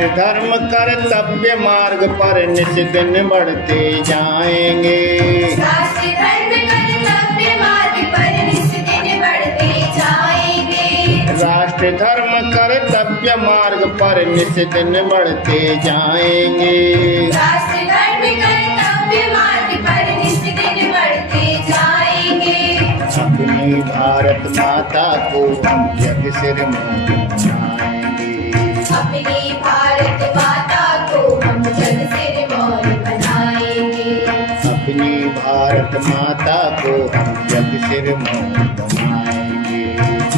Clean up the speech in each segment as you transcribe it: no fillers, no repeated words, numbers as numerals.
राष्ट्र धर्म कर्तव्य मार्ग पर निस्दिन बढ़ते जाएंगे। राष्ट्र धर्म कर्तव्य मार्ग पर निस्दिन बढ़ते जाएंगे। राष्ट्र धर्म कर्तव्य मार्ग पर निस्दिन बढ़ते जाएंगे। राष्ट्र धर्म कर्तव्य मार्ग पर निस्दिन बढ़ते जाएंगे। अपनी भारत माता को हम जग सिर बनाएंगे। अपनी भारत माता को हम जग सिर बनाएंगे। अपनी भारत माता को हम जग सिर बनाएंगे।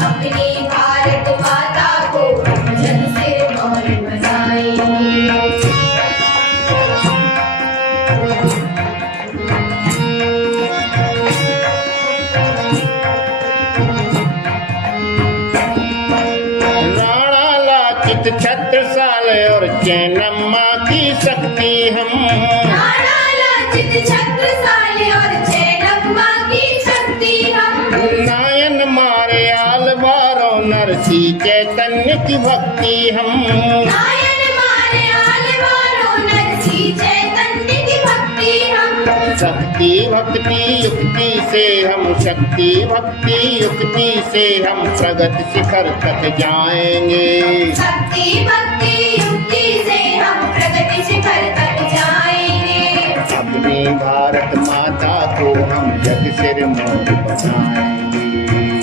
अपनी भारत माता को हम जग सिर बनाएंगे। छत्रसाल और चेन्नम्मा की शक्ति हम। राणा लांछित छत्रसाल और चेन्नम्मा की शक्ति हम। नायन मारे आलवारों नरसी चैतन्य की भक्ति हम। नायन मारे आलवारों नरसी चैतन्य की भक्ति हम। शक्ति भक्ति युक्ति से हम, शक्ति भक्ति युक्ति से हम प्रगति शिखर तक जाएंगे। शक्ति भक्ति युक्ति से हम प्रगति शिखर तक जाएंगे। अपनी भारत माता को हम जग सिर बनाएंगे।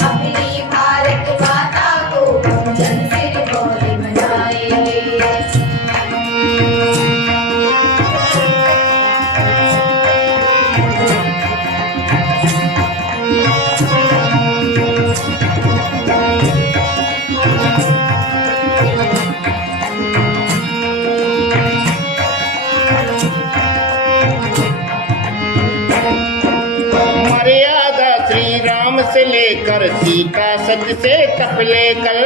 अपनी भारत माता को हम जग सिर बनाएंगे। से लेकर सीता सत से तप लेकर।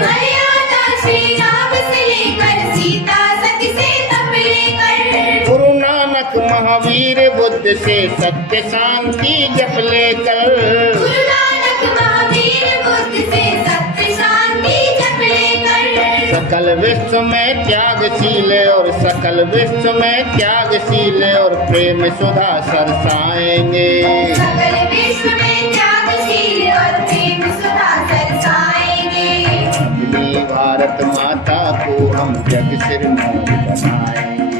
मर्यादा श्री राम से लेकर सीता सत से तप लेकर। गुरु नानक महावीर बुद्ध से सत्य शांति जप लेकर। गुरु नानक महावीर बुद्ध से सत्य शांति जप लेकर। सकल विश्व में त्यागशील और सकल विश्व में त्यागशील और प्रेम सुधा सरसाएंगे। सकल विश्व में त्यागशील और प्रेम सुधा सरसाएंगे। अपनी भारत माता को हम जग सिर बनाएंगे।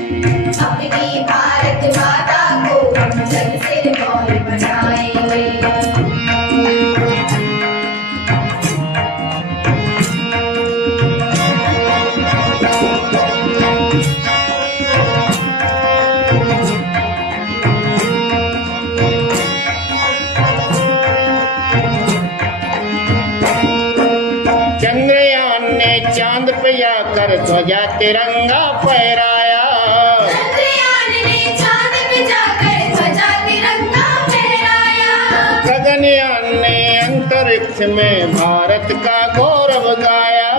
अपनी भारत माता को हम जग सिर बनाएंगे। चांद पे आकर ध्वजा तिरंगा फहराया। चंद्रयान ने चांद पे जाकर ध्वजा तिरंगा फहराया। गगनयान ने अंतरिक्ष में भारत का गौरव गाया।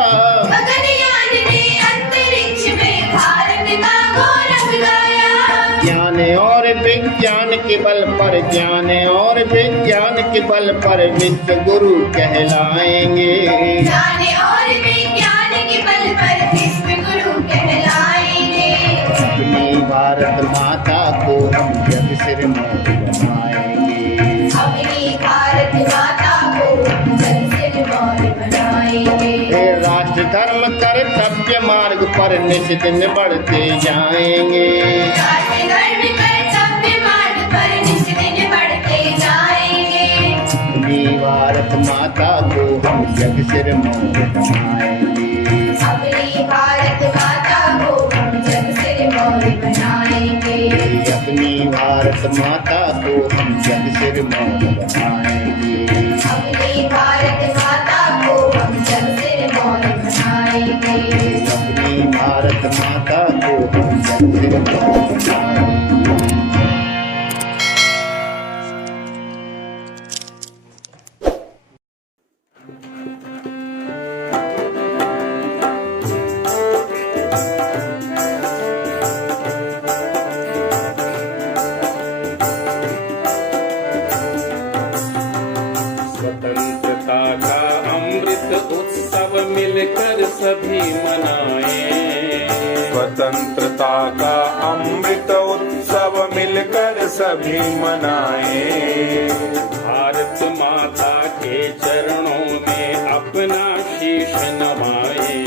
गगनयान ने अंतरिक्ष में भारत का गौरव गाया। ज्ञान और विज्ञान के बल पर, ज्ञान और विज्ञान के बल पर विश्व गुरु कहलाएंगे। ज्ञान और विज्ञान के बल पर विश्व गुरु कहलाएंगे। अपनी भारत माता को हम जग सिर बनाएंगे। अपनी भारत माता को हम जग सिर बनाएंगे। राष्ट्र धर्म कर्तव्य मार्ग पर निस्दिन बढ़ते जाएंगे। राष्ट्र धर्म कर्तव्य मार्ग पर निस्दिन बढ़ते जाएंगे। अपनी भारत माता को हम जग सिर बनाएंगे। अपनी भारत माता को हम जग सिर बनाएंगे। अपनी भारत माता को हम जग सिर बनाएंगे। अपनी भारत माता को हम जग सिर बनाएंगे। अपनी भारत माता को हम जग सिर बनाएंगे। स्वतंत्रता का अमृत उत्सव मिलकर सभी मनाएं। स्वतंत्रता का अमृत उत्सव मिलकर सभी मनाए। भारत माता के चरणों में अपना शीश नवाए।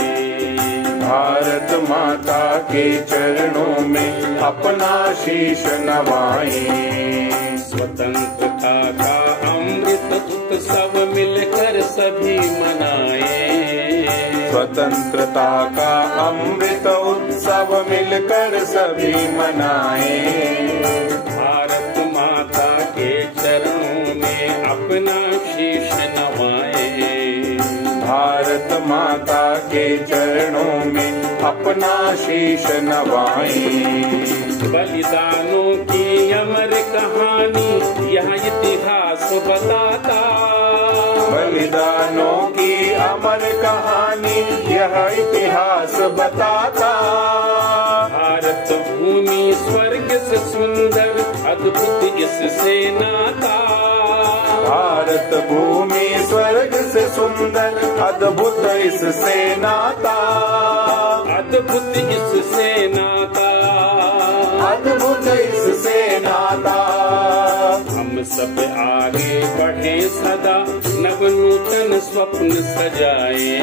भारत माता के चरणों में अपना शीश नवाएं। स्वतंत्रता का अमृत उत्सव मिलकर सभी मनाए। स्वतंत्रता का अमृत उत्सव मिलकर सभी मनाए। भारत माता के चरणों में अपना शीश नवाए। भारत माता के चरणों में अपना शीश नवाएं। बलिदानों की अमर कहानी यह इतिहास बताता। बलिदानों की अमर कहानी यह इतिहास बताता। भारत भूमि स्वर्ग से सुंदर अद्भुत इससे नाता। भारत भूमि स्वर्ग से सुंदर अद्भुत इससे नाता। अद्भुत इससे नाता। अद्भुत इससे नाता। हम सब आगे बढ़े सदा नव नूतन स्वप्न सजाए।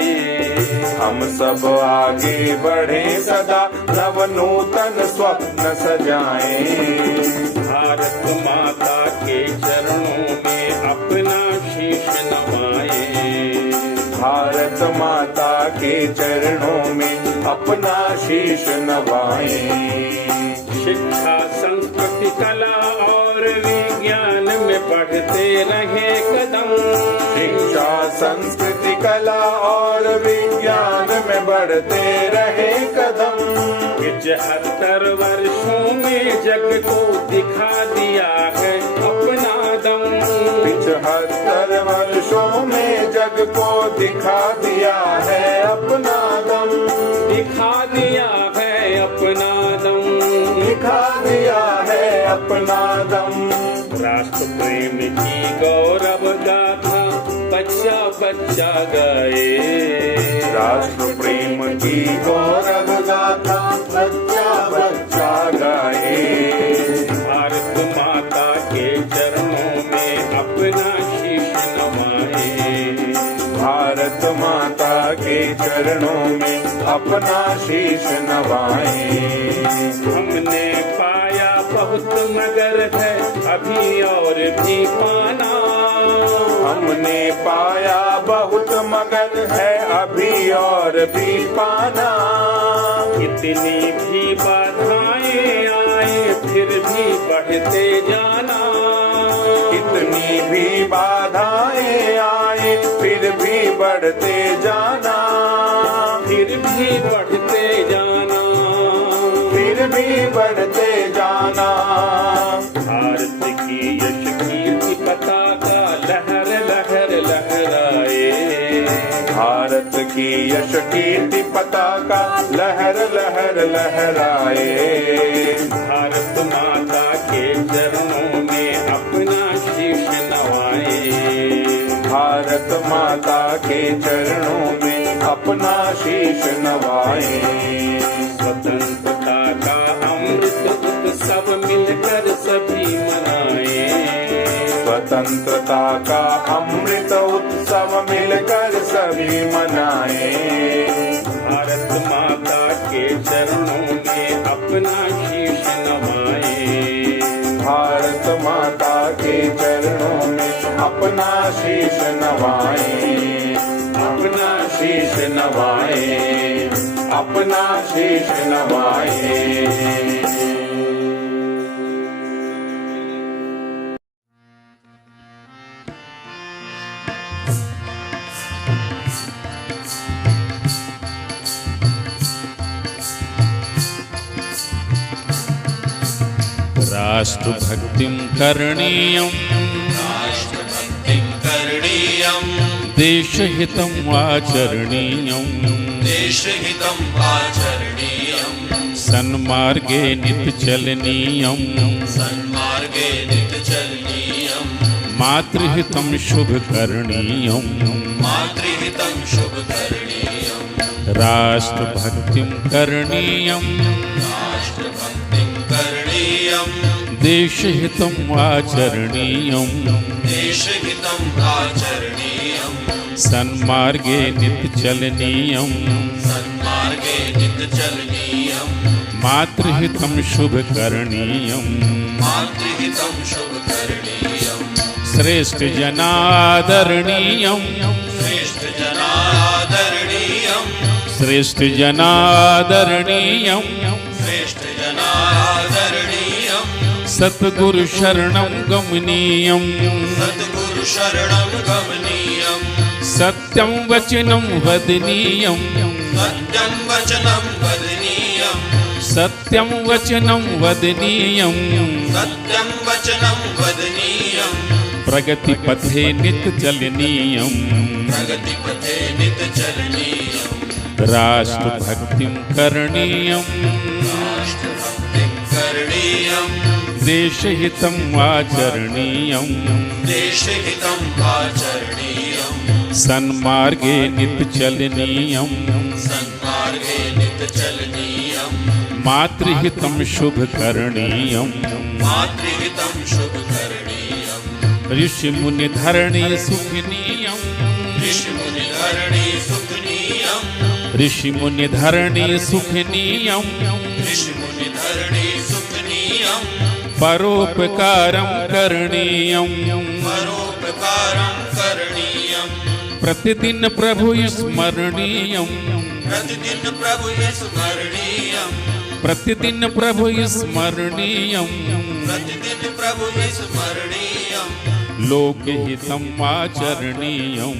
हम सब आगे बढ़े सदा नव नूतन स्वप्न सजाएं। भारत माता के चरणों में अपना शीश नवाए। भारत माता के चरणों में अपना शीश नवाएं। शिक्षा संस्कृति कला और विज्ञान में बढ़ते रहे कदम। शिक्षा संस्कृति कला और विज्ञान में बढ़ते रहे कदम। 75 वर्षों में जग को दिखा दिया है अपना दम। 75 वर्षों में जग को दिखा दिया है अपना दम। दिखा दिया है अपना दम। दिखा दिया है अपना दम। राष्ट्र प्रेम की गौरव गाथा बच्चा बच्चा गाए। राष्ट्र प्रेम की गौरव गाथा बच्चा बच्चा गाए। भारत माता के चरणों में अपना शीश नवाए। भारत माता के चरणों में अपना शीश नवाएं। हमने पाया बहुत मगर है अभी और भी पाना। हमने पाया बहुत मगर है अभी और भी पाना। कितनी भी बाधाएं आए फिर भी बढ़ते जाना। कितनी भी बाधाएं आए फिर भी बढ़ते जाना। फिर भी बढ़ते जाना। फिर भी बढ़ते जाना। भारत की यश कीर्ति पताका लहर लहर लहराए। भारत की यश कीर्ति पताका लहर लहर लहराए। भारत माता के चरणों में अपना शीश नवाए। भारत माता के चरणों में अपना शीश नवाएं। स्वतंत्रता का अमृत उत्सव मिलकर सभी मनाए। स्वतंत्रता का अमृत उत्सव मिलकर सभी मनाएं। भारत माता के चरणों में अपना शीश नवाए। भारत माता के चरणों में अपना शीश नवाएं। अपना शीश नवाएं। अपना शीश नवाएं। राष्ट्रभक्तिं करणीयं राष्ट्रभक्तिं करणीयं देशहितं आचरणीयं देशहितं आचरणीयं सन्मार्गे नित्यचलनीयं सन्मार्गे नित्यचलनीयं मातृहितं शुभकरणीयं मातृहितं शुभकरणीयं राष्ट्रभक्तिं करणीयं राष्ट्रभक्तिं करणीयं देशहितम् आचरणीयं देशहितम् आचरणीयं सन्मार्गे नित्यचलनीयं सन्मार्गे नित्यचलनीयं मातृहितं शुभकरणीयं मातृहितं शुभकरणीयं श्रेष्ठ जनादरणीयं श्रेष्ठजनादरणीयं श्रेष्ठ जनादरणीयं श्रेष्ठजनादरणीयं सद्गुरु शरणं गमनीयं सद्गुरु शरणं गमनीयं सत्यं वचनं वदनीयं सत्यं वचनं वदनीयं सत्यं वचनं वदनीयं सत्यं वचनं वदनीयं प्रगतिपथे नित्यचलनीयं प्रगतिपथे नित्यचलनीयं राष्ट्रभक्तिं करणीयं राष्ट्रभक्तिं करणीयं देशहितम् आचरणीयं देशहितम् आचरणीयं सन्मार्गे नित्यचलनीयं सन्मार्गे नित्यचलनीयं मातृहितं शुभकरणीयं मातृहितं शुभकरणीयं ऋषिमुनिधरणी सुखनीयं ऋषिमुनिधरणी सुखनीयं ऋषिमुनिधरणी सुखनीयं ऋषिमुनिधरणी सुखनीयं परोपकारं करणीयं परोपकारं करणीयं प्रतिदिन प्रभु स्मरणीयं प्रतिदिन प्रभु स्मरणीयं प्रतिदिन प्रभु स्मरणीयं प्रतिदिन प्रभु स्मरणीयं लोकहितम् आचरणीयं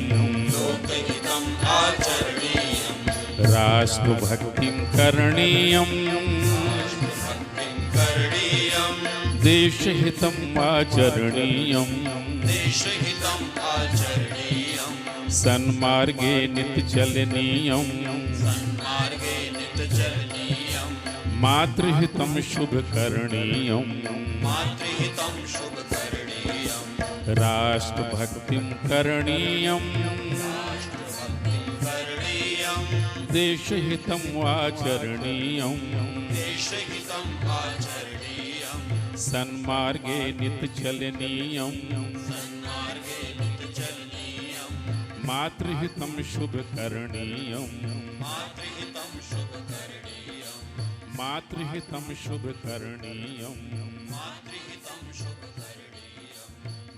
लोकहितम् आचरणीयं राष्ट्रभक्तिं करणीयं भक्तिं करणीयं देशहितम् आचरणीयं देशहितम् आचरणीयं सन्मार्गे नित्यचलनीयं सन्मार्गे नित्यचलनीयं मातृहितं शुभकरणीयं मातृहितं शुभकरणीयं राष्ट्रभक्तिं करणीयं राष्ट्रभक्तिं करणीयं देशहितम् आचरणीयं देशहितम् आचरणीयं सन्मार्गे नित्यचलनीयं सन्मार्गे नित्यचलनीयं मातृहितं शुभकरणीयं मातृहितं शुभकरणीयं मातृहितं शुभकरणीयं मातृहितं शुभकरणीयं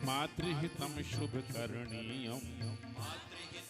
मातृहितं शुभकरणीयं मातृहितं